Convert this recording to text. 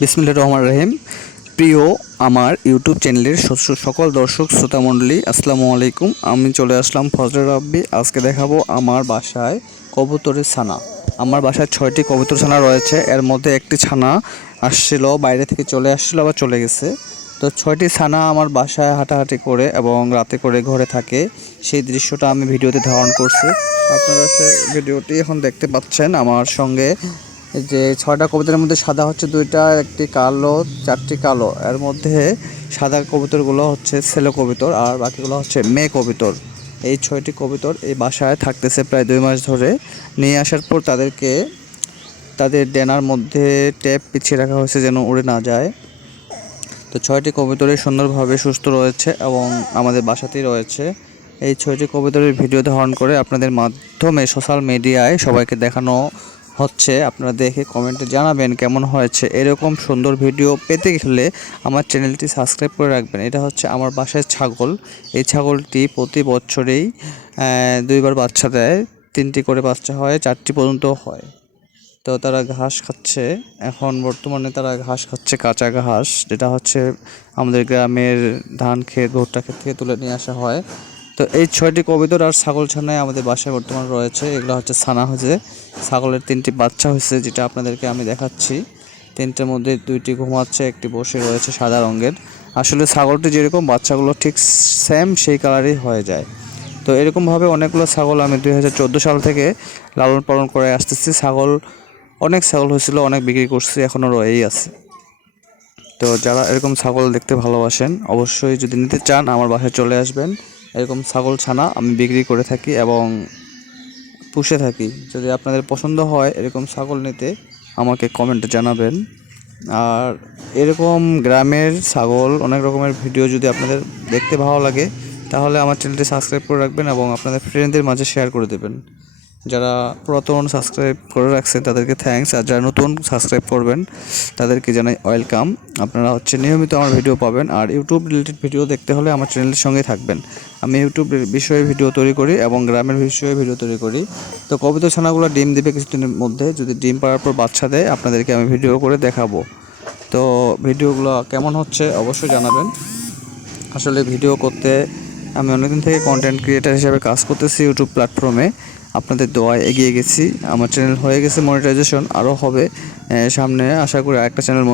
বিসমুল্লাহ রহমান রহিম। প্রিয় আমার ইউটিউব চ্যানেলের সকল দর্শক, শ্রোতা মণ্ডলী, আসসালামু আলাইকুম। আমি চলে আসলাম ফজর রাব্বি। আজকে দেখাবো আমার বাসায় কবুতরের ছানা। আমার বাসায় ছয়টি কবুতর ছানা রয়েছে। এর মধ্যে একটি ছানা আসছিল, বাইরে থেকে চলে আসছিল, আবার চলে গেছে। তো ছয়টি ছানা আমার বাসায় হাঁটাহাঁটি করে এবং রাতে করে ঘরে থাকে। সেই দৃশ্যটা আমি ভিডিওতে ধারণ করছি। আপনারা সে ভিডিওটি এখন দেখতে পাচ্ছেন। আমার সঙ্গে যে ছয়টা কবুতরের মধ্যে সাদা হচ্ছে দুইটা, একটি কালো, চারটি কালো। এর মধ্যে সাদা কবুতরগুলো হচ্ছে ছেলে কবুতর আর বাকিগুলো হচ্ছে মেয়ে কবুতর। এই ছয়টি কবুতর এই বাসায় থাকতেছে প্রায় দুই মাস ধরে। নিয়ে আসার পর তাদেরকে, তাদের ডেনার মধ্যে টেপ পিছিয়ে রাখা হয়েছে যেন উড়ে না যায়। তো ছয়টি কবুতরই সুন্দরভাবে সুস্থ রয়েছে এবং আমাদের বাসাতেই রয়েছে। এই ছয়টি কবুতরের ভিডিও ধারণ করে আপনাদের মাধ্যমে সোশ্যাল মিডিয়ায় সবাইকে দেখানো হচ্ছে আপনারা দেখে কমেন্টে জানাবেন কেমন হয়েছে। এরকম সুন্দর ভিডিও পেতে গেলে আমার চ্যানেলটি সাবস্ক্রাইব করে রাখবেন। এটা হচ্ছে আমার বাসায় ছাগল। এই ছাগলটি প্রতি বছরেই দুইবার বাচ্চা দেয়। তিনটি করে বাচ্চা হয়, চারটি পর্যন্ত হয়। তো তারা ঘাস খাচ্ছে। এখন বর্তমানে তারা ঘাস খাচ্ছে, কাঁচা ঘাস। যেটা হচ্ছে আমাদের গ্রামের ধান ক্ষেত, ভুট্টা ক্ষেত থেকে তুলে নিয়ে আসা হয়। তো এই ছয়টি কবিতর আর ছাগল ছানায় আমাদের বাসায় বর্তমান রয়েছে। এগুলো হচ্ছে ছানা হয়েছে ছাগলের তিনটি বাচ্চা হয়েছে, যেটা আপনাদেরকে আমি দেখাচ্ছি। তিনটের মধ্যে দুইটি ঘুমাচ্ছে, একটি বসে রয়েছে সাদা রঙের। আসলে ছাগলটি যেরকম, বাচ্চাগুলো ঠিক সেম সেই কালারই হয়ে যায়। তো এরকমভাবে অনেকগুলো ছাগল আমি দুই হাজার চোদ্দ সাল থেকে লালন পালন করে আসতেছি। ছাগল, অনেক ছাগল হয়েছিল, অনেক বিক্রি করছি এখনও রয়েই আছে। তো যারা এরকম ছাগল দেখতে ভালোবাসেন, অবশ্যই যদি নিতে চান, আমার বাসায় চলে আসবেন। এরকম ছাগল ছানা আমি বিক্রি করে থাকি এবং পুষে থাকি। যদি আপনাদের পছন্দ হয় এরকম ছাগল নিতে, আমাকে কমেন্টে জানাবেন। আর এরকম গ্রামের ছাগল, অনেক রকমের ভিডিও যদি আপনাদের দেখতে ভালো লাগে, তাহলে আমার চ্যানেলটি সাবস্ক্রাইব করে রাখবেন এবং আপনাদের ফ্রেন্ডদের মাঝে শেয়ার করে দেবেন। যারা পুরাতন সাবস্ক্রাইব করে রাখছেন তাদেরকে থ্যাঙ্কস আর যারা নতুন সাবস্ক্রাইব করবেন, তাদেরকে জানাই ওয়েলকাম আপনারা হচ্ছে নিয়মিত আমার ভিডিও পাবেন, আর ইউটিউব রিলেটেড ভিডিও দেখতে হলে আমার চ্যানেলের সঙ্গে থাকবেন। আমি ইউটিউব বিষয়ে ভিডিও তৈরি করি এবং গ্রামের বিষয়ে ভিডিও তৈরি করি। তো কবিতা ছানাগুলো ডিম দেবে কিছুদিনের মধ্যে, যদি ডিম পাড়ার পর বাচ্চা দেয়, আপনাদেরকে আমি ভিডিও করে দেখাবো। তো ভিডিওগুলো কেমন হচ্ছে অবশ্যই জানাবেন। আসলে ভিডিও করতে আমি অনেকদিন থেকে কন্টেন্ট ক্রিয়েটার হিসেবে কাজ করতেছি ইউটিউব প্ল্যাটফর্মে আপনাদের দোয়ায় এগিয়ে গেছি। আমার চ্যানেল হয়ে গেছে মনিটাইজেশন আরও হবে। সামনে আশা করি আরেকটা চ্যানেল